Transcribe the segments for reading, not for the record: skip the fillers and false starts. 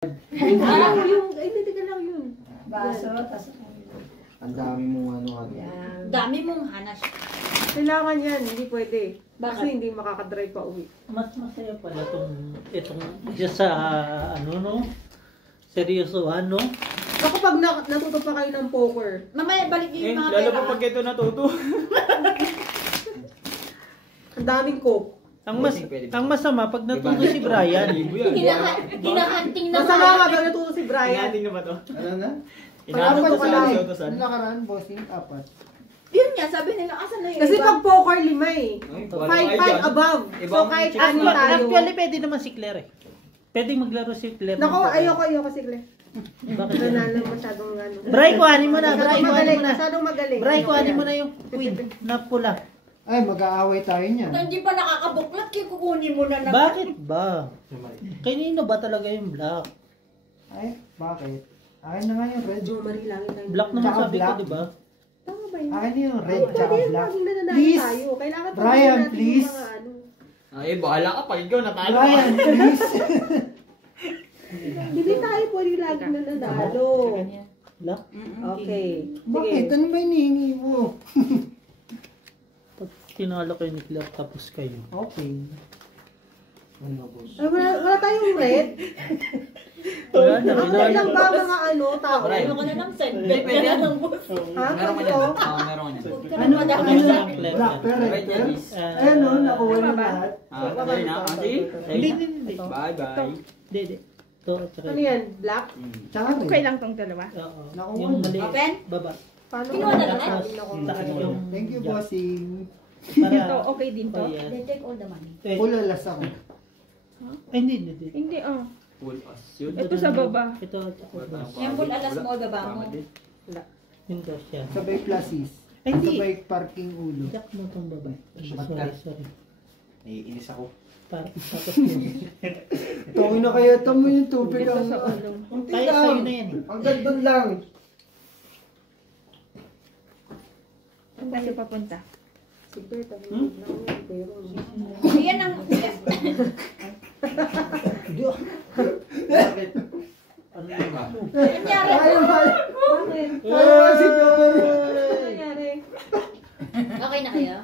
Ay, teka lang yun. Baso, tas Ang dami mong ano. yan. Dami mong hanas. Kailangan yan, hindi pwede. Bakit? Kasi hindi makakadrive pa uwi. Mas masaya pala itong isa sa ano no? Seryosohan no? Ako pag natuto pa kayo ng poker, Mamaya balik yung mga Lalo pera. pa pag ito natuto. ang daming coke. Ang masama pag natuto si Brian. Hinahanting na Masama nga pag natuto si Brian. Inating na ba to? Ano na? Inating Apat ko pa sa lang. Sotosan. Yung nakaraan, bossing, 4. Yun nga, sabi nila, asan na yung Kasi iba? pag poker, 5 eh. Ay, wala kayo 5 dyan. above. So Ibang kahit chicks ano na. tayo. Actually, pwede naman si Claire eh. Pwede maglaro si Claire. Nako, ayoko si Claire. Bakit? Nanalo masyadong ano. Bray, kuhanin mo na. Bray, Masyadong kuhanin magaling. mo na. Masyadong magaling. Bray, kuhanin mo na yung queen na pula. Ay, mag-aaway tayo niyan. Hindi pa nakakabuklat, kaya kukunin mo na. Bakit ba? Kanino ba talaga yung black? Ay, bakit? Akin na nga yung red. Jo Marie, langit lang. Black naman Tsaka sabi ko, black. di ba? Tama ba yun? Akin na yung red, tsaka Pwede yung black. laging nananalo Please. tayo. Kailangan Brian, pagawin natin please. yung mga ano. Ay, bahala ka pag ikaw natalo. Brian, please. Hindi tayo pwede laging nananalo. Black? Okay. Bakit? Sige. Ano ba hinihingi mo? Pag tinalo kayo ni Claire tapos kayo. Okay. Ano, boss? Ay, wala tayong red. Wala na, Ang red lang ba kinalo. mga ano, tao? Brian. Ayoko na ng segment. Hindi, pwede yan. Ha? Meron ka Ito? niyan. Oo, meron ka niyan. Huwag ka Ano? na madami. Ano? Ano? Black, pero red, Right, pero? yes. Ayun o, nakuha na lahat. Ah, dali na. Ah, sige. Hindi, hindi, hindi. Bye-bye. Hindi. Ito, try. Ano yan? Black? Tsaka red. Okay lang tong dalawa. Oo. Nakuha Yung na. mali. Open? Baba. Paano Kinuha na lang, Tapos, taas yung... Thank you, bossing. Para... Ito, okay din to. Oh, yes. They take all the money. Eh, Full alas ako. Ay, hindi, hindi. Hindi, oh. Full as yun. Ito sa baba. Ito. Yung full alas mo, baba mo. Hindi siya. Sabay plasis. Ay, hindi. Sabay parking ulo. Jack mo itong baba. Sorry. Naiinis ako. Tapos yun. Tawin na kaya tamo yung tubig Ito ang... sa ulo. Kunti Kaya lang. sa'yo na yan eh. Ang gandun lang. Saan tayo papunta? Si Bert, ang red lang yan, pero... Yan ang... Bakit? Ano yun? Nangyari. Ay, Bakit? ay, si Joey. Ano nangyari? Okay na kayo?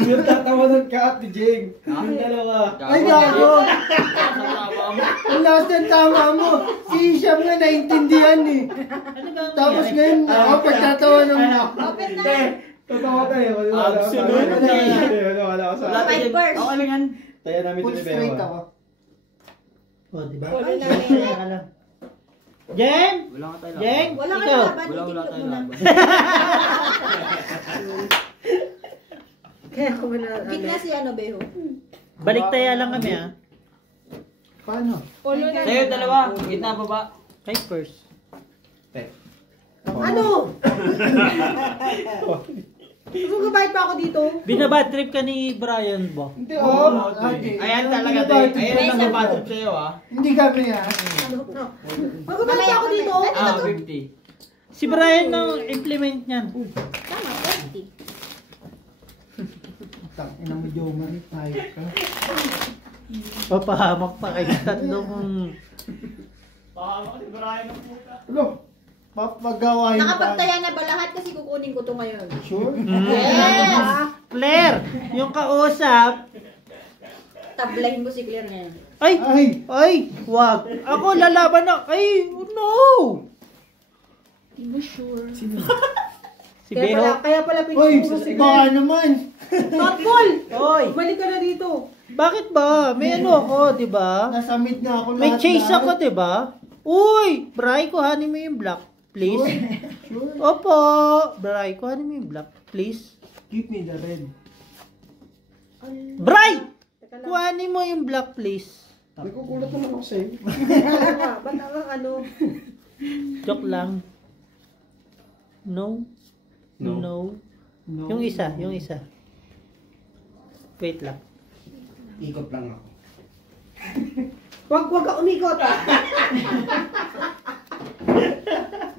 Yung tatawanan ka at ni Jing. Yung dalawa. Ay, gago! Ang last time tama mo. Si Isham nga naintindihan eh. Ano ba? Tapos ngayon, ako pagtatawanan mo. Open na. Tatawa kayo. Absolute. Wala ako sa... Five first. Ako lang yan. Tayo namin full straight ako. Oh, di ba? Wala Ay, na. kaya ka lang. Jen! Wala ka tayo. Jen! Wala ka Ikaw! na laban. Wala Itigil tayo mo na. laban. Kaya ako na... Gitna si ano, Beho. Baliktaya lang kami ah. Paano? Ulo na. Sa'yo dalawa. Gitna baba. Kay first. Ano? Gusto kahit pa ako dito? Binabad trip ka ni Brian ba? Hindi, oh. Ayan talaga tayo. Ayan ang nababatid sa'yo ah. Hindi kami ah. Ano? No. Magbabayad pa ako dito? Ah, 50. Si Brian nang implement niyan. Tama, 20. Tang ina mo, Jomar. Hayop ka. Papahamak pa kay tatlong... Pahamak si Brian ng puta. Ano? Papagawain pa. Nakapagtaya na ba lahat kasi kukunin ko to ngayon? Sure? Yes! Claire! Yung kausap... Tablahin mo si Claire ngayon. Ay! Ay! Ay! Wag! Ako lalaban na! Ay! Oh, no! Hindi mo sure. Si Kaya Beho. pala Uy! pinipuro si Baka naman! Totbol! Oy! Balik ka na dito. Bakit ba? May ano ako, di ba? Nasa mid na ako May lahat. chase ako, di ba? Uy! Bray, kuhanin mo yung black, please. Sure? Opo! Bray, kuhanin mo yung black, please. Give me the red. Bray! Teka lang. Kuhanin mo yung black, please. May kukulat naman ako sa'yo. Ano ka? Ba't ang ano? Joke lang. No? No. No? No. Yung isa, yung isa. Wait lang. Ikot lang ako. Wag ka umikot.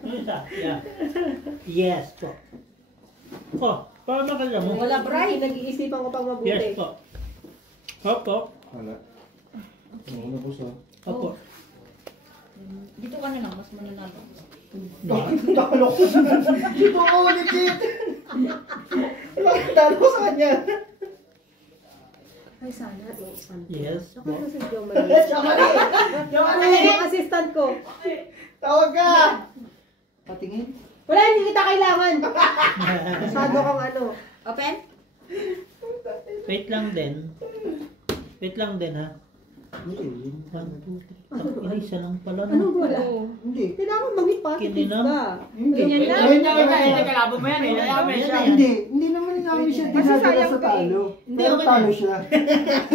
Yung isa, yeah. Yes po. Po, paano ka lang mo? Wala, Bray. Nag-iisipan ko pang mabuti. Yes po. Opo. Wala. Oo, nabos ah. Opo. Dito ka na lang, mas mananalo. Talo ko. Dito ko, legit. Talo ko sa kanya. Ay, sana. Yes. Ako na si Joe Marie. Yung assistant ko. Tawag ka. Patingin. Wala, hindi kita kailangan. Masyado kang ano. Open? Wait lang din. Wait lang din ha. 1, 2, 3. Isa lang pala. Ano wala? Hindi. Kailangan maging positive Kininam. ka. Hindi. Ganyan lang. Ayun na Hindi ka labo mo yan eh. Nalaman siya. Hindi naman namin siya dinadala sa talo. Hindi, Pero okay talo na. siya.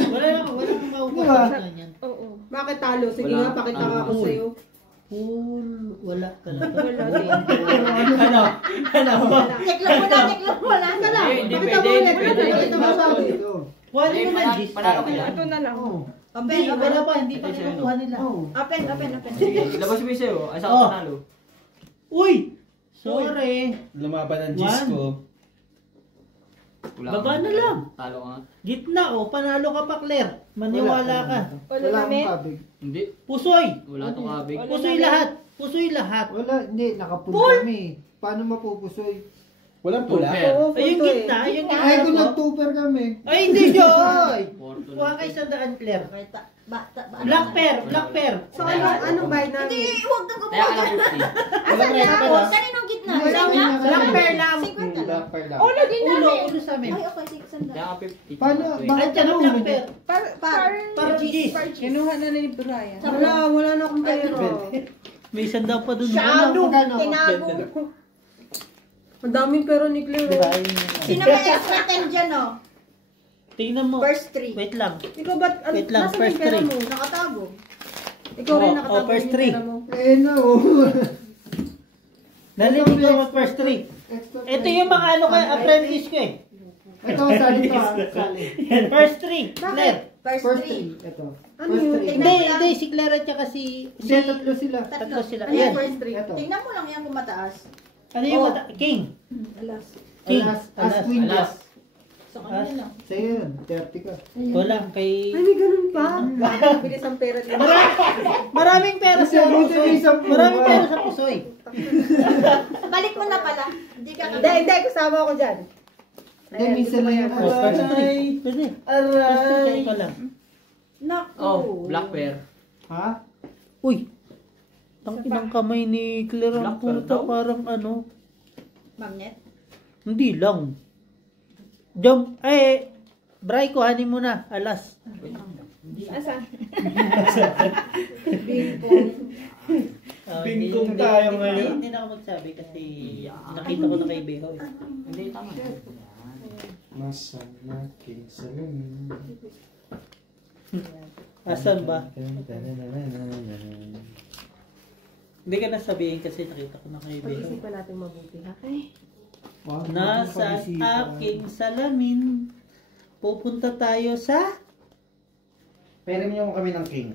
Wala nang mauupo Diba? sa ganyan. Oo. Bakit talo? Sige Wala. nga, pakita nga ako Ano? sa'yo. Pool. Wala talaga. Wala. Ano? Check lang mo na, check lang mo na. Ka lang. Hindi Pakita mo pwede, ulit. hindi pwede. Pakita mo sa akin. Ito. Wala Eh, naman panalo- gis. panalo ka yan. Ito na lang. Oo. Open, Hindi, open. wala pa. Hindi pa Ito siya, kinukuha nila. Oo. Open, open, open. Sige, labas mo yung sa'yo. Ay, saan Oh. ka panalo? Uy! Sorry. Lumaban ang Gis ko. Wala Baba ka. na lang. Talo ka nga. Gitna oh. Panalo ka pa, Claire. Maniwala ka. Wala Wala namin. akong kabig. Hindi. Pusoy! Wala itong kabig. Wala. Pusoy lahat! Pusoy lahat! Wala, hindi. Nakapul kami. Paano mapupusoy? Walang pula. Oo, Ay, yung punto eh. gitna, yung Ay, kung gitna po. nag-tuper kami. Ay, hindi Joy! Porto Kuha lang. kayo sa daan, Claire. Okay, Black pear, black pear. So, anong bayad Hindi, namin? huwag kang Kaya ka kumagal. lang 50. Walang red pala. Kaninong gitna? Hindi, Sa niya? kanya- Black pear lang. 50 lang. lang. Oh, lagyan Ulo, namin. ulo sa amin. Ay, okay, 600. Kaya ka 50. Paano? Bakit Ay, dyan ang black pear. Para gis. Kinuha na ni Brian. Wala na akong pera. May isang daw pa dun. Shadow! Magkano? Tinago! Ang daming pera ni Claire. Diba? Sino may extra 10 dyan, oh? Tingnan mo. First 3. Wait lang. Ikaw ba't, Wait lang, nasa first yung pera three. mo? Nakatago. Ikaw rin Oh, nakatago first yung three. pera mo. Eh, no. Nalilig ko ang first 3. Extra Ito yung mga ano kay apprentice ko eh. Ito, sali to. Sali. First 3. Claire. First First 3. three. Ito. Ano First yun? three. Hindi, hindi. Si Claire at saka si... Hindi, tatlo sila. Tatlo sila. Ano yung Ayan. first three? Ito. Tingnan mo lang yan kung mataas. Ano yung Oh. King? Alas. King. Alas, as queen Alas. ka. Sa kanya lang. Sa'yo yun, 30 ka. Wala. Kay... Ay, may ganun pa. Bilis ang pera nila. Maraming pera Kasi sa buti pusoy. may isang pula. Maraming pera sa pusoy. Balik mo na pala. Hindi ka Hindi, kasama ako dyan. Hindi, minsan lang yan. Oh, first 3. Pwede. First 3 ko lang. Naku. Oh, black pear. Ha? Uy. Ang inang kamay ni Claire ang Black pearl puta daw? parang ano. Magnet. Hindi lang. Jump. Ay, Bray, kuhanin mo na. Alas. Asan? Bingkong tayo ngayon. Hindi na ako magsabi kasi nakita ko na kay Beho. Eh. Hindi, tama. Masanaking salamin. Asan ba? Hindi ka nasabihin kasi nakita ko na kay Beho. Pag-isipan natin mabuti, ha? Wow, Nasa aking salamin, pupunta tayo sa... Pero niyo kami ng king.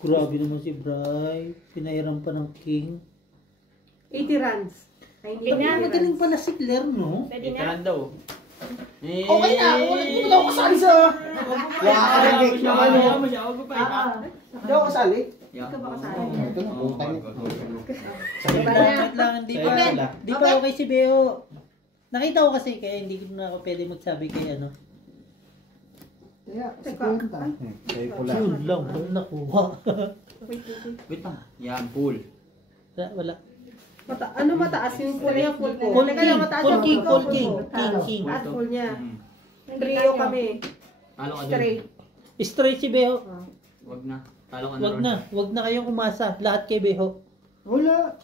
Grabe naman si Bray. Pinairam pa ng King. 80 runs. Ay, hindi Tingnan, ko Magaling pala si Claire, no? Pwede na? Itaran daw. Okay na, ulit mo daw kasali sa... Ayaw mo siya, ayaw mo siya. Huwag mo pa ita. Hindi ako kasali. Ikaw ba kasali? Ito na, utang ito. Wait lang, hindi pa. Okay. Di pa okay si Beo. Nakita ko kasi kaya hindi ko na ako pwede magsabi kay ano. Kaya, sa kwenta. Kayo pula. Yun lang, wala nakuha. Wait lang. Yan, pool. Wala. Ano mataas yung full niya? Full ko. Full Teka king, lang, mataas full yung king, ko, full ko. king. Taas. King. Taas full niya. Mm. Trio kami. Talo ka dyan. Straight. Straight si Beho. Wag na. Talo ka na. Wag Ron. na. Wag na kayong umasa. Lahat kay Beho. Wala.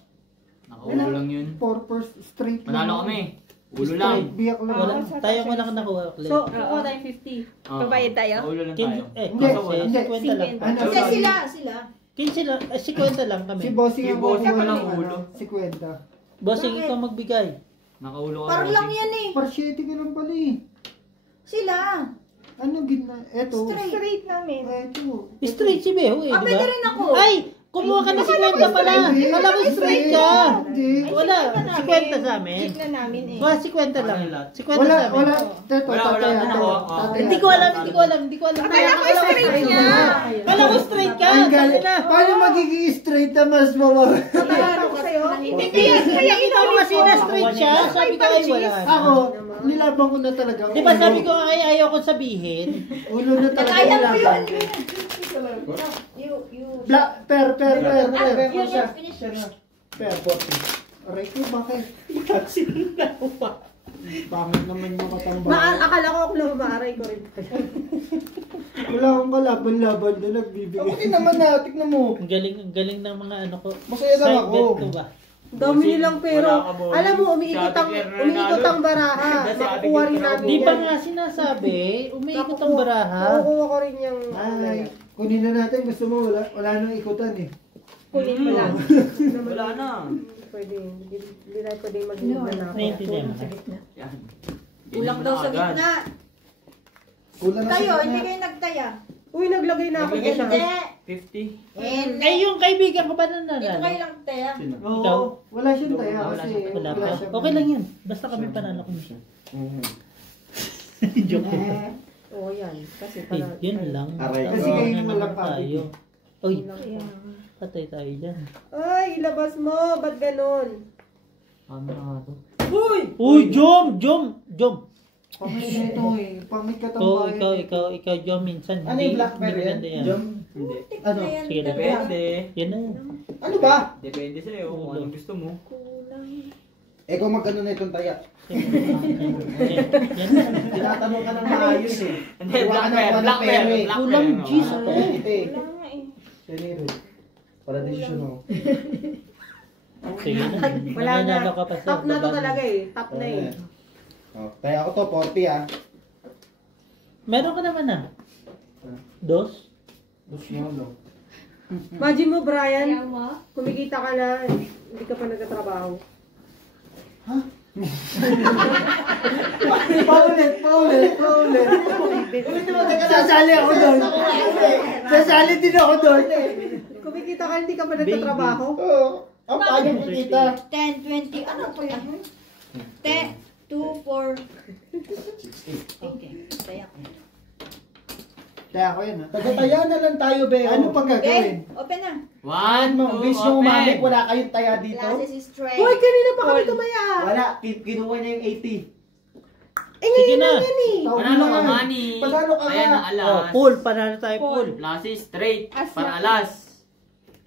Nakaulo lang yun. Purpose straight. Manalo kami. Ulo lang. Biyak lang. Wala. Tayo ko lang nakuha. Claire. So, kukuha tayong 50. Oo. Babayad tayo? Ulo lang King, tayo. eh, Hindi, kasi hindi. 50 lang. Ano, Kasi sorry. sila. King sila, 50 lang kami. Si Bossing Si ang Bossing kukuha pa lang ng ulo. 50. Bossing, Bakit? ikaw magbigay. Nakaulo ka. Parang lang yan eh. Parsyete ko lang pala eh. Sila. Ano gitna? Eto. Straight. Straight namin. Eto. Straight si Beho eh, Ah, di pwede ba? rin ako. Ay! Kumuha ka na 50 pala. Kala ko straight ka. Hindi. Wala. 50 sa amin. Gitna namin eh. Kuha 50 lang. 50 Wala, sa amin. wala. Teto, Wala, wala tataya. din ako. Tataya. Hindi ko alam. Akala ko straight niya. Kala ko straight ka! Ang galing. Tangina. Paano magiging straight na mas mawala? Tatahan ako sa'yo. Hindi kaya ikaw kasi na straight siya. Sabi ko ay wala na. Ako, nilaban ko na talaga. Di ba sabi ko ay ayaw ko sabihin? Ulo na talaga Kaya mo nilaban. yun. You. Per. Finish. Siya. Finish. Siya na. Per, 40. Aray ko, bakit? Pangit naman yung katambahan. Akala ko ako lang umaaray ko rin. Wala akong kalaban-laban doon, nagbibigay. Ako din naman na, tignan mo. Ang galing ng mga ano ko. Masaya lang Side ako. bet ko ba? Dami nilang pero, Wala ka, boy. alam mo, Si umiikot Ate ang, Claire na umiikot nanalo. ang baraha. Kasi Ate Makukuha rin Claire namin Di ba yan. nga sinasabi, umiikot ang baraha. Makukuha ko rin yung, Ay, kunin na natin. Gusto mo, wala nang ikutan eh. kunin mo lang. Wala na. Pwede, hindi tayo pwede mag-iwan na ako. Naiintindihan mo. Yan. Kulang daw sa gitna. Kulang na Kayo, sa hindi gitna. kayo nagtaya. Uy, naglagay na ako Naglagay dyan. Hindi. 50. And Ay, yung kaibigan ko ba na dito kayo nanalo? lang taya. Sino? Oo, Ikaw? wala siyang taya Wala kasi siya. Wala pa. siya. Okay lang yan. Basta kami panalo kami siya. Joke. Oo, yan. Kasi Eh, pala. yun lang. Aray. Tama Kasi kayo na yung naman walang tayo. pabig. Uy, patay tayo dyan. Ay, ilabas mo. Ba't ganun? Ano nga to? Uy, Jom! Pangit na ito eh. Pangit Ikaw, katambahan. ikaw, Jom, minsan. Ano yung blackberry yan? maganda yan. Jom? Hindi. Ano? Sige na. Depende. Yan na. Ano ba? Depende sa'yo kung anong gusto mo. Eh kung magkano na itong taya? Yan na. Tinatanong ka ng maayos eh. Hindi, Kuha ka ng blackberry. walang pera eh. Kulang G's. Ako ito eh. Wala nga eh. Seryo. Para desisyon ako. Sige na. Wala na. Nanalo ka pa sa Top na to baba. talaga eh. Top na eh. Oh, taya ako to, 40 ah. Meron ka naman na. Dos? Gusto nyo no? Imagine mo, Brian, kumikita ka na, hindi ka pa nagtatrabaho. Paulit. Sasali ako doon. Sasali din ako doon. Kumikita ka, hindi ka pa nagtatrabaho. Oo. Ang paano kita? 10, 20, ano po yan? 10, 2, 4. Okay, taya ko. Kaya ako yan ha. Tagataya na lang tayo, be. Ano pang gagawin? Okay, open na. 1, 2, Bis nyo umamik, open. wala kayong taya dito? Classes is straight. Hoy, kanina pa kami tumaya. Wala, kinuha niya yung 80. Eh, Sige ngayon na. lang yan eh. Panalo ka, Manny. Panalo ka Ayan nga. ang alas. Oh, full. Panalo tayo full. Lasis, straight. As Para na- alas.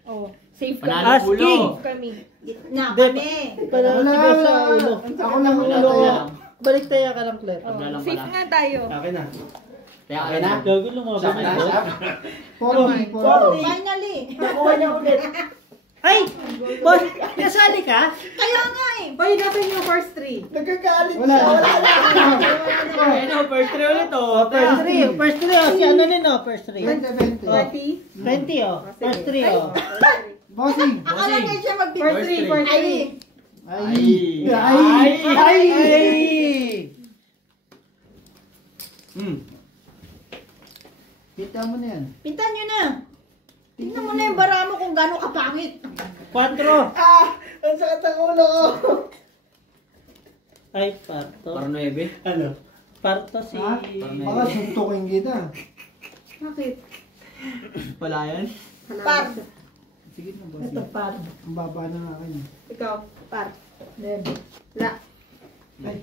Oh, safe Panalo Asking. ulo. kami. Gitna Hindi, kami. Panalo Wala, sigaw sa ulo. Ako lang Wala ulo. tayo lang. Balik tayo ka lang, Claire. Tabla lang Safe pala. nga tayo. Akin na. Kaya Okay na? Gagawin lang mga Sa akin na, ganito. sa 40. Finally. Nakuha niya ulit. Ay! Boss, kasali ka? Kaya nga eh. Hoy, natin yung first three. Nagkagalit siya. Wala na. Ayun o, first three ulit o. First three. First three, oh. Si ano din, oh. First three. 20. 20? 20, oh. First three, oh. Bossing. Akala niya siya First magbibigay. three, three. first three. Ay. Kita mo na yan. Pintan nyo na. Tingnan mo na yung bara mo kung gano'ng kapangit. 4. Ang sakit ang ulo ko. Ay, parto. Para 9. Ano? Parto si... Ha? Baka suntukin kita. Bakit? Wala yan. Par. Sige na, bossing. Ang baba na nga akin. Ikaw. Par. La. Ay.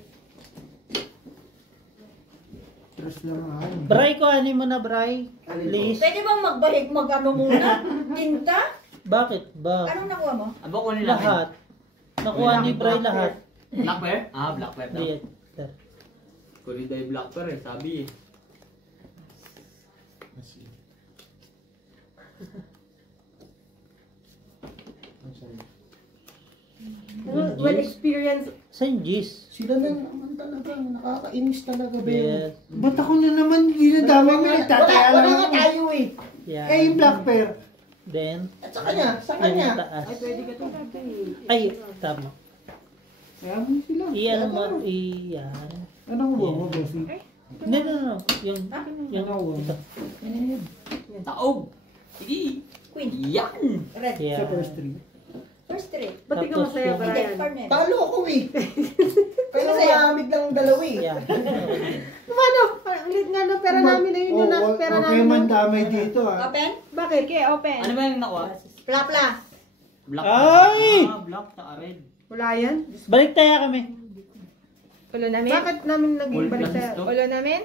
Stress lang ang akin. Bray ko, ano mo na, Bray? Please. Pwede bang magbalik mag-ano muna? Tinta? Bakit ba? Anong nakuha mo? Abo ko nila. Lahat. Nakuha ni Bray lahat. Black bear? Ah, black bear daw. Yes. Kunin daw yung black bear eh, sabi eh. Well experienced. Saan G's? Sila na naman talaga. Nakakainis talaga, Beo. Yes. Ba't ako na naman dinadami mo? Nagtataya lang nga tayo eh. Yan. Eh, yung black pair. Then, At sa kanya, sa yan kanya. yung taas. Ay, pwede ka ito natin eh. Ay, tama. Kaya mo sila. Iyan mo, iyan. Ano ko ba mo, bossing? Hindi, no. Yung, yung, Ano ko? ito. Taog! Sige! Queen. Yan! Red. Yan. Sa first three. First three. Ba't ikaw Tapos masaya, yung- Hindi, Brian? partner. Talo ako eh. Kaya Masaya. maamig lang ang dalawa eh. Yan. Paano? Ang lit nga ng pera namin na yun yung nasa pera Okay namin. man no? damay dito Open? Bakit? Okay, open. Ano ba yung nakuha? Pla-pla. Black. Ay! Black na red. Wala yan? Balik tayo kami. Ulo namin? Bakit namin naging Full balik plans tayo? to? Ulo namin?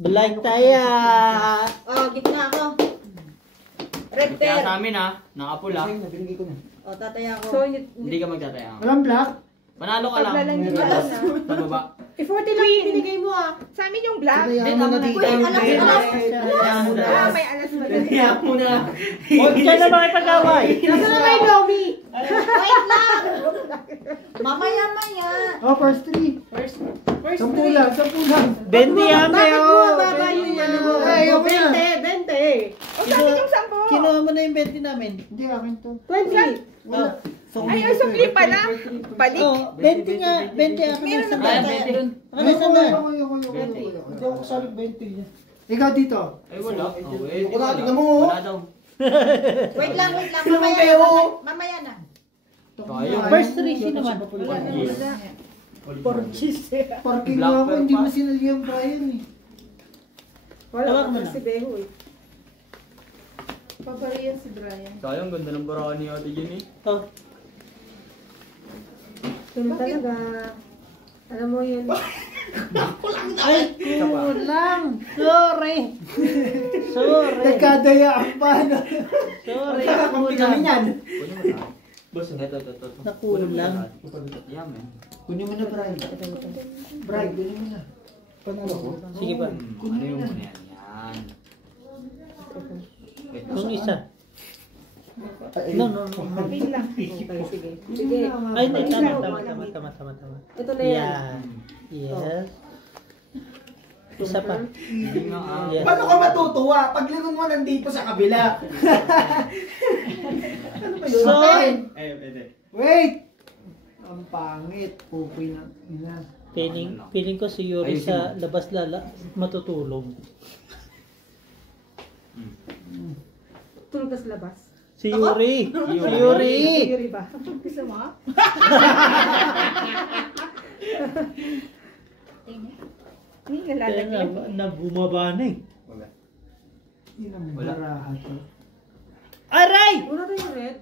Balik tayo. Oh, gitna ako. Red Kaya pair. sa amin ha, nakapula. Binigay ko na. Oh, tataya ako. So, Hindi ka magtataya. Walang black? Panalo ka lang. Tabla lang dito Alas, na. sa baba. 40 lang binigay mo ah. Sa amin yung black. Kaya mo na dito. Wait, alas. Ah, may alas na dito. Kaya mo na. Huwag ka na makipag-away. Nasa na kay Lomi? Wait lang. Mamaya-maya. Oh, first 3. First 10 lang, 10 lang. 20 ame Bakit oh. bumababa yung ano mo? Ay, ayoko na. 20. O, sa amin yung 10. Kinuha mo na yung 20 namin. Hindi, akin to. 20. Wala. Ay, ang supli pala. Balik. Oh, 20 nga. 20 ako na Meron isang na daan. tayo. Ako na isang daan. Hindi ako kasali 20 niya. Ikaw dito. Ay, wala. Oh, eh, Wala, wala. tingnan mo. Wala daw. Wait lang. Sino Mamaya kayo? na. Mamaya na. Sayang. First 3 sino man? Yes. Parking nga ako, hindi mo sinali ang Brian eh. Wala Tawag mo pa na. si Beho eh. Papariyan si Brian. Sayang, ganda ng barahan ni Ate Jenny. Oh. Yun talaga. Alam mo yun. Ay, kulang. Sorry. Sorry. Nagkadayaan pa. No? Sorry. Nakakampi kami niyan. Boss, ito. Nakulang. Yan, man. Kunin mo na, Brian. Brian, kunin mo na. Panalo ko. Sige pa. Kunin Ano mo yung na. muna yan? Yan. Wait, Kung isa. Ay, No. Okay lang. Okay, sige. Sige. Ay, hindi. Tama. Ito na yan. Yan. Yes. Isa pa. Hindi nga ah. Yes. Paano ka matutuwa? Paglaro mo nandito sa kabila. Ano ba yun? So, Wait! Ang pangit. Pupoy na. Ina. feeling ko si Yuri sa labas matutulog. Tulog ka sa labas. Si Yuri. Si Si Yuri. Yuri ba? Gusto mo? Hindi, Kaya nalalagyan. na bumaba na eh. Hindi naman baraha to. Aray! Wala na yung red.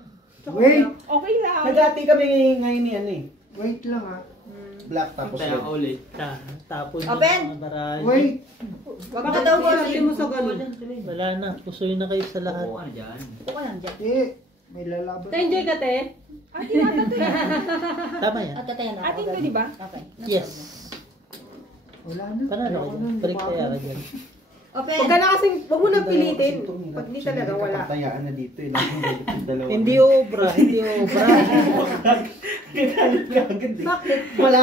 Wait! Okay lang. Nagati kami ngayon ni ano eh. Wait lang ah. Black tapos Tayo red. ulit. Tapon yung Open. mga barangay. Wait! Baka daw Sabi mo sa ganun. Wala na. Pusoy na kayo sa lahat. Oo, ano dyan? Upo ka lang dyan. May lalaban. Enjoy ka, te. Ate, natatoy. Tama yan. At tataya na ako. Atin to, di ba? Okay. Yes. Wala na. Panalo ka dyan. Balik kaya ka dyan. Open. Huwag ka na kasing, huwag mo nang pilitin. Pag di talaga, wala. Patayaan na dito eh. Dalawa. Hindi obra. Hindi obra. Bakit? Wala.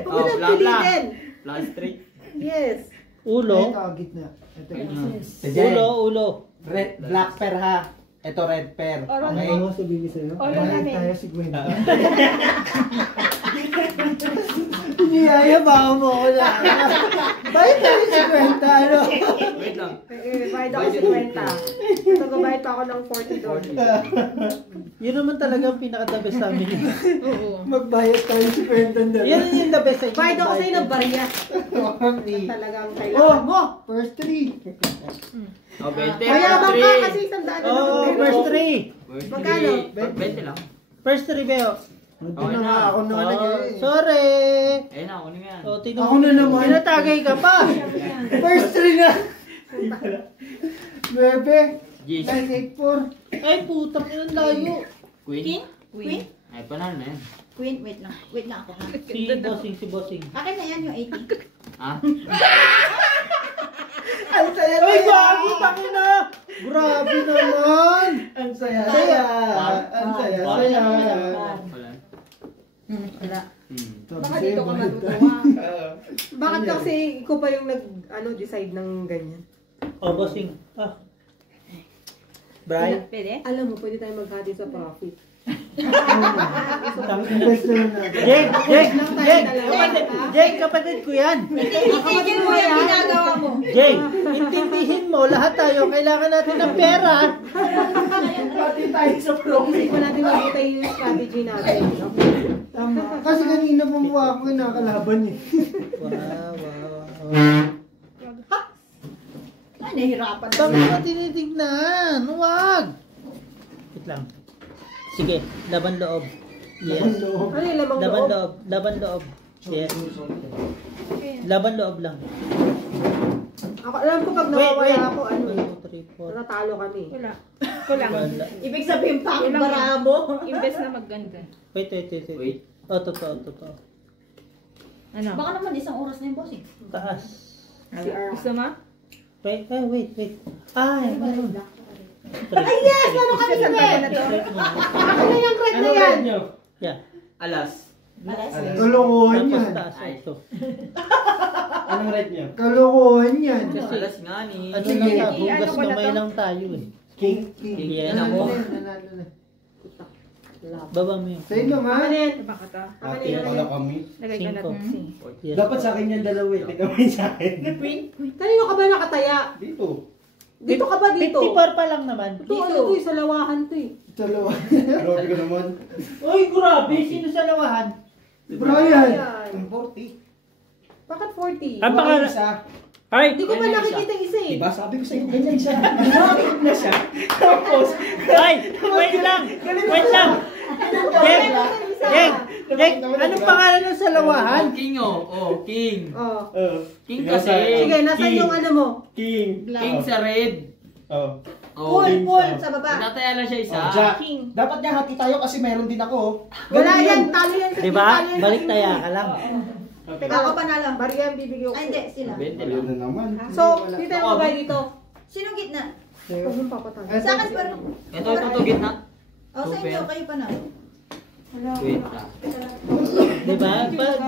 Huwag mo nang pilitin. Plus 3. Yes. Ulo. Ito, gitna. Ito, Ulo. Red, black pair ha. Ito red pair. Oral Okay? Ano sabihin sa'yo? Olo namin. Tayo si Gwen. Niyaya ba mo ako na? Bakit tayo si Gwen? Ano? Wait lang. Bayad ako 50. Ito, gabayad pa ako ng $40. Yun naman talaga ang pinaka-the best sa amin. Oo. Magbayad tayo si Gwen. Yan yung the best sa inyo. Bayad ako sa'yo ng barya. Talagang kailangan mo. First 3. Oh, 20. Mayabang ka kasi isang daan na Oh, lang. first 3. Magkano? 20 lang. First 3, Beo. Hindi Okay na na. nga ako na Oh, sorry. Eh na, kunin nga yan. Oh, Ako na naman. Tinatagay ka pa. First 3 na. 9, Yes. 9, 8, 4. Ay, putang inang layo. Queen? Queen? Queen? Ay, panalo na yan. Queen? Wait lang. Wait lang ako. ha? Si Bossing. Akin na yan yung 80. Ha? Ang saya Ay, gago, tangina! Grabe naman! Ang saya. Saya. Ang saya. Par. Saya. Wala. Wala. Baka dito ka matutuwa. Bakit kasi ikaw pa yung decide ng ganyan? Oh, Bossing. Brian. Pwede? Alam mo, pwede tayo maghati sa profit. Invest na lang natin. Jake, kapatid ko yan. Itigil mo yung ginagawa mo. Jake, intindihin mo, lahat tayo, kailangan natin ng pera. Pati tayo sa Hindi pa natin makita yung strategy natin. Tama. Kasi kanina pa mukha ako yung nakakalaban eh. Ay, nahihirapan na Bakit sila. mo tinitignan? Huwag! Wait lang. Sige, laban loob. Yes. Ano yung lamang Laban loob? loob. Laban loob. Yes. Laban loob lang. Ako, alam ko pag Wait, nawawala wait. ako, ano 1, eh. 2, 3, 4. Natatalo kami. Wala. Kulang. Ibig sabihin, pangit Kulang. baramo. Imbes na magganda. Wait. Oh, totoo. Ano? Baka naman isang oras na yung bossing. Taas. Gusto mo? Wait. Ay, meron. Ay, yes! Ano kami sa red? Ako na yung red na yan! Yeah. Alas. Alas. Kalokohan Tapos yan. taas ito. Anong red niya? Kalokohan yan. Kasi, Alas nga ni. ano Sige. lang na, I-ano hugas ko na kamay to? lang tayo eh. King. Yan Nanalo ako. na, nanalo na. Baba mo yun. Sa inyo nga. Akin yan. Baka to. Akin Kaya yan. pala kami. Lagay ko na Cinco. to. Yes. Dapat sa akin yan dalawa eh. Tignan mo yun sa akin. Kanino ka ba nakataya? Dito. Dito ka ba dito? 54 pa lang naman. Ito, ano to eh, sa lawahan to eh. Dalawa. Grabe ka naman. Uy, grabe! Sino sa lawahan? Brian. Ayan. 40. Bakit 40? Ang pangalan? Isa. Ay! Hindi ko pa nakikita yung isa eh. Diba sabi ko sa'yo, ganyan siya. Bakit na siya? Tapos, Ay! Wait lang! Jeng! Anong pangalan ng sa lawahan? King King. Oh. King Nasa- kasi. Sige, nasan yung ano mo? King. King sa red. Oh. Full sa baba. Nataya lang siya isa. Oh, Jack. Dapat nga hati tayo kasi meron din ako. Wala Ganun yan, yun. talo yan. Di ba? Balik taya ka lang. Teka, ako panalo. Bariya ang bibigyan ko. Ay, hindi, sila. Bente Ayun lang. na naman. So, kita yung mga dito. Sino gitna? Huwag mong papatalo. Sa akin, pero... Ito, gitna. O, sa inyo, kayo panalo. Wait lang. Di ba?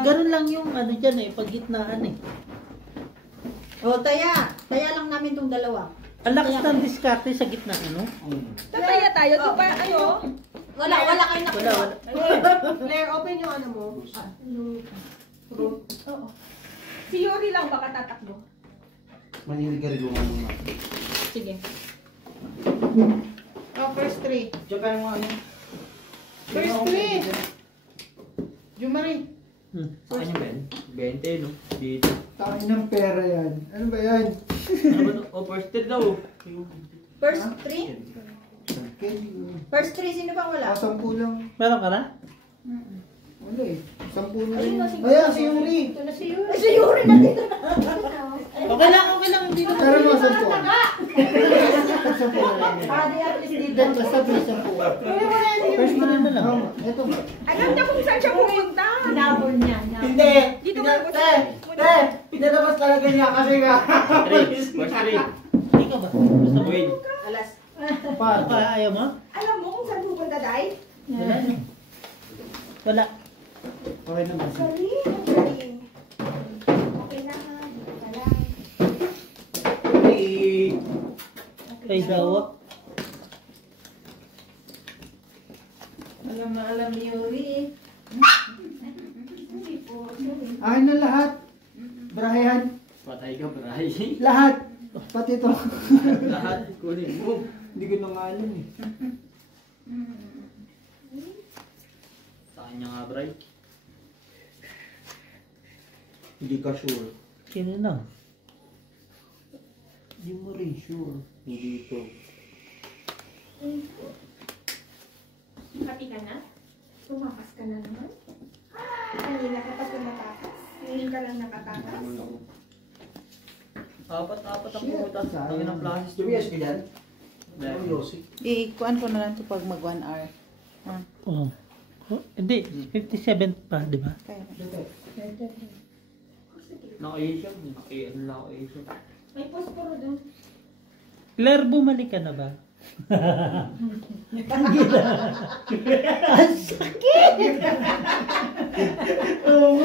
Ganun lang yung ano dyan eh, paggitnaan eh. O, taya. Taya lang namin tong dalawa. Ang lakas ng diskarte sa gitna, ano? Tataya tayo. Di ba? Ano? Wala kayo nakuha. Claire, open yung ano mo. Si Yuri lang baka tatakbo. Mahilig ka rin lumang mga. Sige. Oh, first 3. Japan mo ano? First 3. Jumari. Sa kanya Ben? 20 no? Dito. Tayo ng pera yan. Ano ba yan? Ano ba to? Oh, first third daw. First 3? First 3, sino pang wala? 10 lang. Meron ka na? Wala eh. 10 na Ayun rin. na, si Ayan, si Yuri. Ito na si Yuri. Ay, si Yuri na dito. Okay lang. Hindi na. Pero mga 10. 10 na lang. Pwede at least dito. Then, basta may 10. First mo na lang. Ito. Alam niya kung saan siya pumunta. Hinabol niya. Hindi! Dito ka. Pinalabas talaga niya kasi nga. First three. Hindi ka ba? Basta mo. Wait. Alas. Ayaw mo? Alam mo kung saan pupunta, Day? Wala. Wala. Okay naman. Galing. Galing. Okay na. Wala. Kay Dawa. Alam na alam ni Yuri. Akin na lahat. Brian. Patay ka, Bray. Lahat. Pati ito. Lahat. Kunin mo. Hindi ko na nga alam eh. Sa kanya nga, Bray. Hindi ka sure. Sino na? Hindi mo rin sure. Hindi ito. Happy ka na? Tumakas ka na naman? Kanina ka pa tumatakas. Ngayon ka lang nakatakas. Apat ang pumunta. Tangin ng plasis. Tumias ka dyan? Dahil. Ikuan ko na lang to pag mag 1 hour. Oo. Hindi. 57 pa, di ba? Naka-Asian. Naka-Ano lang ako-Asian. May posporo doon. Claire, bumalik ka na ba?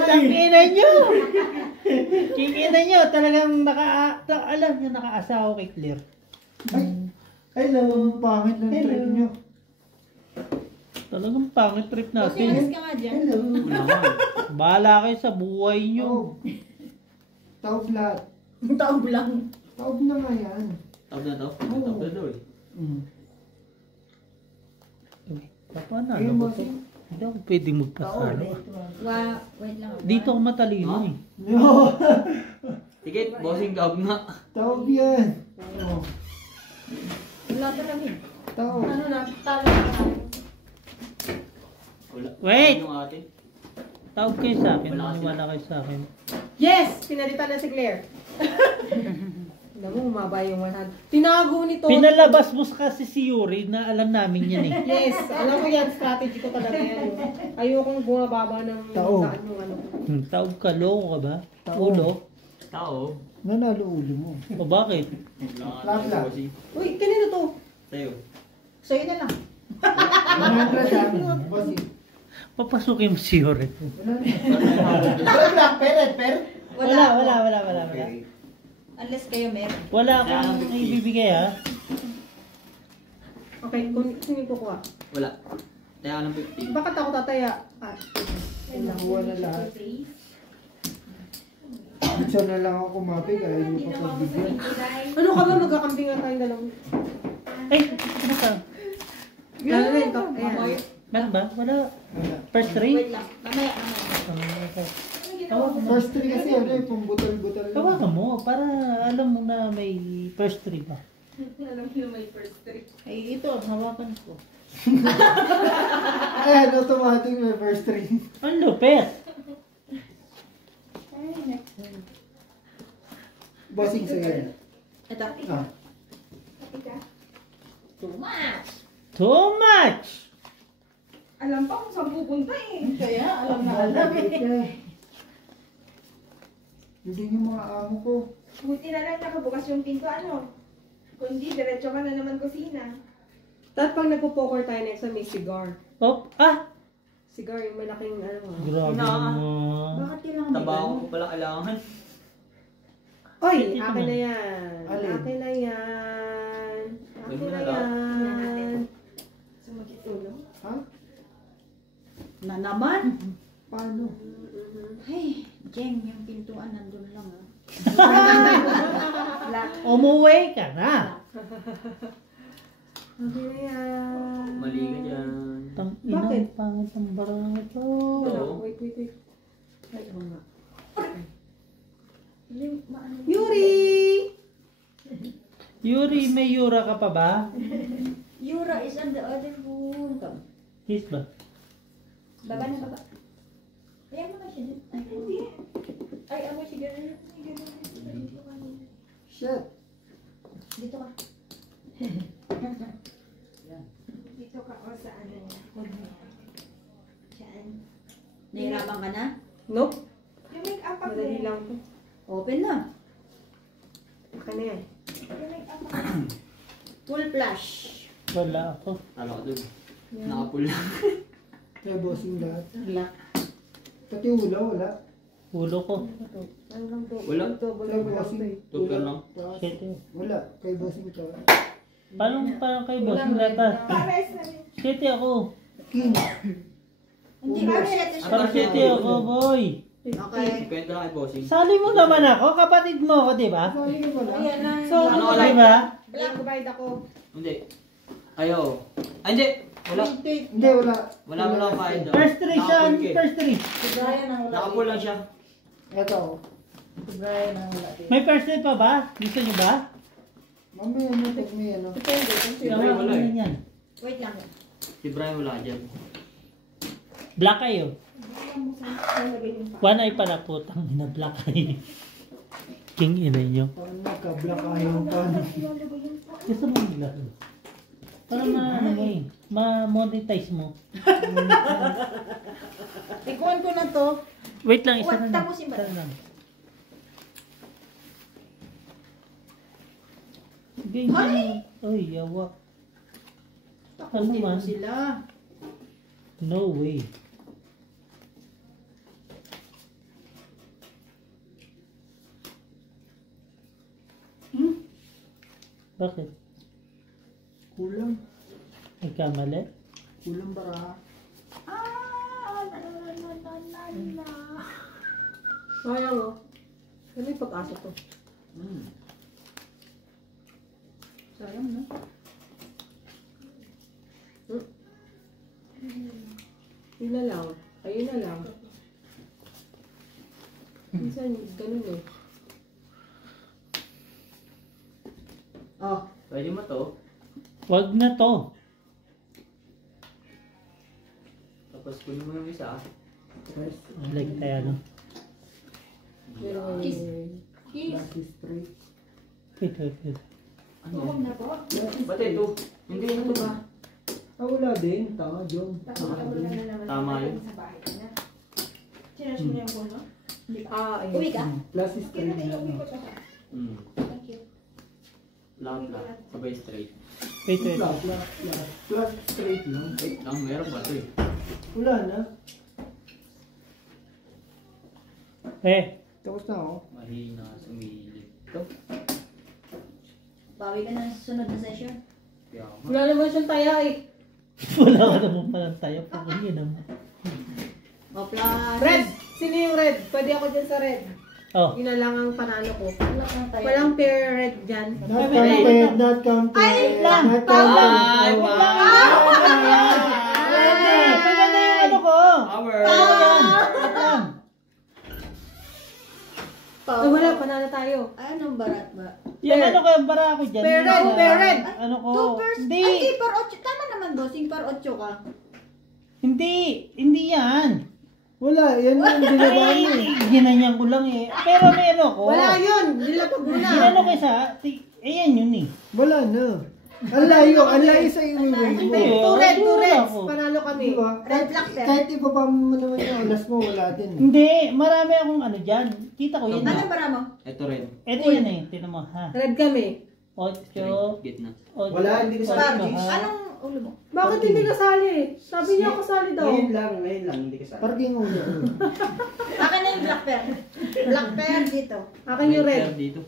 Kingina nyo! Kingina nyo! Talagang alam nyo, nakaasawa kay Claire. Hello, pangit ng trip nyo. Talagang pangit trip Sinas natin. ka nga dyan. Hello. Bahala kayo sa buhay nyo. Taob lahat. Taob lang. Taob na nga yan. Tawag na to? Tawag na to eh. Paano? Ayun, Ano ba bossing. to? Hindi ako pwedeng magpasalo. Wait lang. Dito ako matalino eh. No. Sige, bossing gab nga. Tawag yan. Oh, Wala talaga eh. tawag. Ano na, talo na. Wala. Wait! Yung ate. Tawag kayo sa akin. Wala kasi Maniwala kayo sa akin. Yes! Pinalitan na si Claire. Alam mo, umaba yung 100. Tinago nito. Pinalabas mo kasi si Yuri na alam namin yan eh. Yes, alam ko yan, strategy ko talaga yan. Ayokong bumababa ng Tao. saan yung ano. Tawag ka, loko ka ba? Tao. Ulo? Tao. Nanalo ulo mo. O bakit? Lapla. Bossing. Uy, kanino to? Sa'yo. Sa'yo na lang. Nanalo siya. Bossing. Papasukin mo si Yuri. Wala lang, per. Wala. Unless kayo meron. Wala akong ibibigay ha. Okay, kung sino yung kukuha? Wala. Kaya ka ng 50. Bakit ako tataya? Ah, Nakuha na lahat. Isa na lang ako kumapig. Ayaw Hindi niyo naman pa ako sa pagbigyan. Pinturay. ano ka ba? Magkakambingan tayong dalawang. Ay, ano ka? Lalo na yung top. Ayan. Meron ba? Wala. Wala. First three? Wait lang. Mamaya. Okay. Ano ginawa mo? First three kasi ano eh, pang butal-butal. Tawagan mo para alam mo na may first three ba. Alam mo may first trick. Ay, ito. Hawakan ko. Ayan, automatic may first three. Ang lupet! Ay, next one. Bossing sa'yo. Ito. Ah. Kapit ka. Too much. Too much! Alam pa kung saan pupunta eh. Kaya, alam na Hindi yung mga amo ko. Buti na lang nakabukas yung pinto ano. Kundi diretso ka na naman kusina. Tapos pag nagpo-poker tayo next time, may cigar. Oh, Cigar, yung malaking ano. Grabe naman. Bakit kailangan may Tabaho ganun? ko pala kailangan. Oy, Hindi akin naman. na yan. Alin? Akin na yan. Akin Huwag mo na na yan. Sumakit ulo. Ha? Na naman. Paano? Ay, Jem, yung pintuan nandun lang ah. Umuwi ka na. Akin na yan. Mali ka dyan. Tang Bakit? inang pangit ang barang ito. Oo. Wait. Ay, oo nga. Hindi, maano. Yuri! Yuri, may Yura ka pa ba? Yura is on the other room. Come. Yes ba? Baba na baba. Ayan mo na siya dun. Ay, Hindi. Ay, ano si ganun. Ay, ganun. Dito ka. Shit. dito ka. Dito ka o sa ano niya. Saan? Nahirapan ka na? Nope. Yung make-up ako. Madali lang to. Open na. Akin na yan. Yung make-up ako. Full flash. Wala ako. Talo ka dun. Nakapula. Kaya bossing lahat. Black. Pati ulo, wala. Ulo ko. Ano lang to? Wala. Ito, wala Kay lang to bossing. eh. Tutor lang. Taas. Shit eh. Wala. Kay bossing to. Parang kayo boss yung lahat. Pares na rin. Shit ako. King. Hindi ba siya ito siya? Parang shit ako boy. Okay. Kwento lang kay bossing. Sali mo naman ako. Kapatid mo ako, di ba? Sali ka pala. Ayan na. So, Ano ka Di lang? ba? Black divide ako. Hindi. Ayaw. Ay, hindi. Wala. Hindi, wala. Wala mo lang kahit daw. First three siya. Nakapul ka eh. First three. Si Brian ang wala. Nakapul lang siya. Ito. Si Brian ang wala. May first three pa ba? Gusto niyo ba? Mamaya ano, pag may ano. Depende. Kung Si sino. Brian wala eh. Yan. Wait lang. Si Brian wala dyan. Black kayo. Alam mo saan nalagay yung pa. One eye pala putang ina black eye. King ina nyo. Parang nagka-black ayaw pa. Ilalagay yung pa. Gusto mo nila? Para ano eh. Ma-monetize mo. Ikuhan ko na to. Wait lang, isa What? na lang. Tapusin ba? Isa na lang. Game na lang. Uy, yawa. Ano Tapusin mo man? sila. No way. Bakit? Kulang. Nagkamali? Kulang bara. Sayang oh. Ano yung pag-asa to? Sayang no? Yun na lang. Ayun na lang. Minsan, ganun eh. Oh, Pwede mo to. Wag na to. Tapos kunin mo yung isa. Like tayo, no? Pero, Kiss. Kiss. Lucky straight. Wait, wait, wait. Ano? Huwag na po. Ba't ito? Hindi na ito ba? Ah, wala din. Tama, Jom. Tapos na naman Tama yun. sa bahay ka na. Chinarge mo na yung puno? ayun. Uwi ka? Plus Okay straight na tayo, lang. uwi ko pa. Hmm. Thank you. Lang. Sabay straight. Wait, wait. Plus straight lang. Wait lang, meron ba ito eh? Wala na. Tapos na ako. Mahina, sumilip. Ito. Bawi ka na sa sunod na session. Kaya ako. Wala naman siyang taya eh. Wala ka naman palang tayo. Pag hindi naman. O, plus. Red! Sino yung red? Pwede ako dyan sa red. Oh. Yun na lang ang panalo ko. Wala kang tayo. Walang pair red dyan. Not counted, not counted. Ay, lang. Not counted. Ay, Maganda yung ano ko. Power! Ay, wala. Panalo tayo. Ay, anong barat ba? Yung ano ko, yung bara ko dyan. Pair yung red, sa- pair red. Ano ko? 2 Hindi. Ay, par 8. Tama naman, bossing. Par 8 ka. Hindi. Hindi yan. Wala, yan yung dinadaan mo eh. Ginanyan ko lang eh. Pero meron ko. Wala yun. Nilapag mo na. Ginano ko isa. Ayan yun eh. Wala na. Ang layo sa iwiwin mo. Hindi. Two red, two Wala reds. ko. Panalo kami. Diba? Red black pair. Kahit iba pa mo naman yung alas mo, wala din. Hindi. Marami akong ano dyan. Kita ko yun. Anong bara mo? Ito rin. Ito yan eh. Tinan mo ha. Red kami. 8. Gitna. Wala, hindi ka Par. sa Anong ulo mo? Bakit hindi kasali? Sabi niya kasali daw. Ngayon lang, hindi ka sa Parking ulo. Akin na yung black pair. Black pair dito. Akin yung red. Pair dito.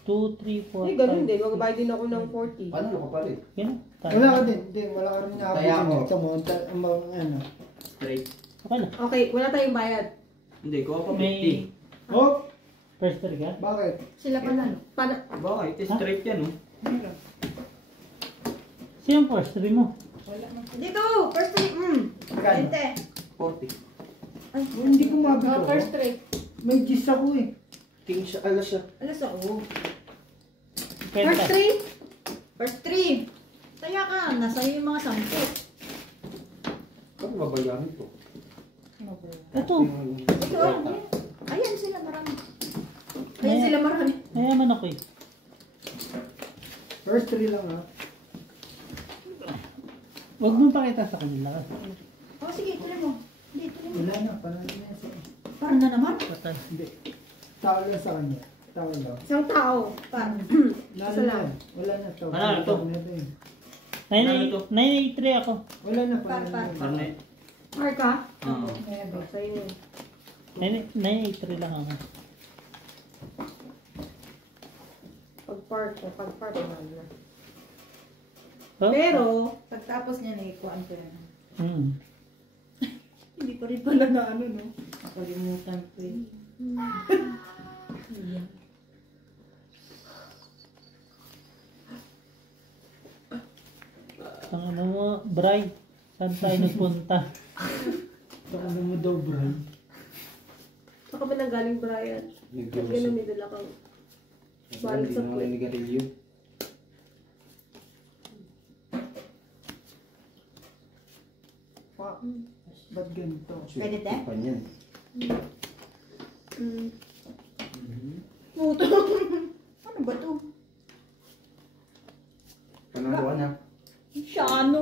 2, 3, 4, Eh, ganun din. Magbabayad din ako ng 40. Paano ka pa rin? Yan. Wala ka din. Hindi, wala ka rin Kaya nakapagin. ako. Ito mo, ano. Straight. Okay na. Okay, wala tayong bayad. Hindi, kuha pa 50. May Oh, first try ka? bakit? Sila panalo. Bakit? Straight yan oh. Sino yung first try mo? Dito! First three. Magkano? 20. 40. Ay, Hindi ko mabito. First three. May gis ako eh. King siya, alas siya. alas ako. First Kenta. 3? First three. Taya ka. Nasa iyo yung mga 10. Ano babayaran to? Ito. Ito. Ayan sila marami. Ayan sila marami. Mayaman ako eh. First 3 lang ha. Huwag mong pakita sa kanila. Oh, sige, tuloy mo. Hindi, tuloy mo. Wala na, panalo na yan sa... Para na naman. Patay. Hindi. Tao lang sa kanya. Tao lang. Isang tao. Para. Wala Isa na. lang. Wala na to. Panalo to. Wala na yun. 983 ako. Wala na, Par. panalo na. Parne. Marka? Oo. Oh, sa'yo yun. 983 lang ako. Pag-park, panalo na. Huh? Pero, Pagtapos niya, naikuhaan ko yan. Hindi ko rin pala na ano, no? Nakalimutan ko yun. Ang ano mo, Bray. Saan tayo nagpunta? Ano mo daw, Brian? saka ba nanggaling Brian? Ba't ganun may dala kang balot sa puwet? Nigarilyo. Pa, ba't ganito? Pwede, te? Panyan. Puto. Ano ba to? Panaluan na. Shano.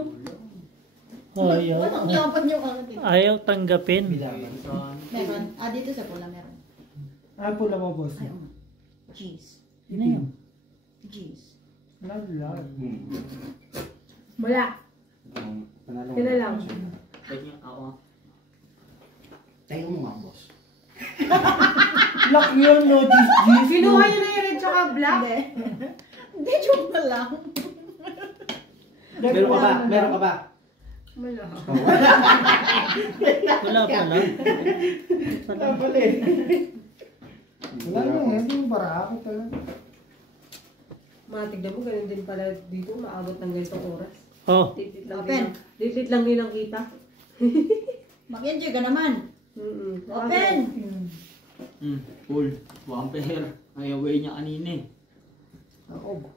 Ayaw. Walang yapan yung ano dito. Ayaw tanggapin. Bilaban. Meron. Ah, dito sa pula meron. Ah, pula mo, boss. Ay, oh. Cheese. Yun na yun. Cheese. Lag. Wala. Panalo Yun na lang. Pwede niya, ako. Tayo mo nga, boss. Lock yun, no? Gis. Kinuha niya na yung red tsaka black. Hindi. Hindi, joke na lang. Meron ka ba? Meron ka ba? Wala. Wala pa lang. Wala pala eh. Wala na eh. Hindi mo bara ako talaga. Matignan mo, ganun din pala dito. Maabot ng ganitong oras. Oh. Dikit lang Open. din. Dikit lang din ang kita. Mag-enjoy ka naman. Open! Full. One pair. Ay, away niya kanina eh. Ako.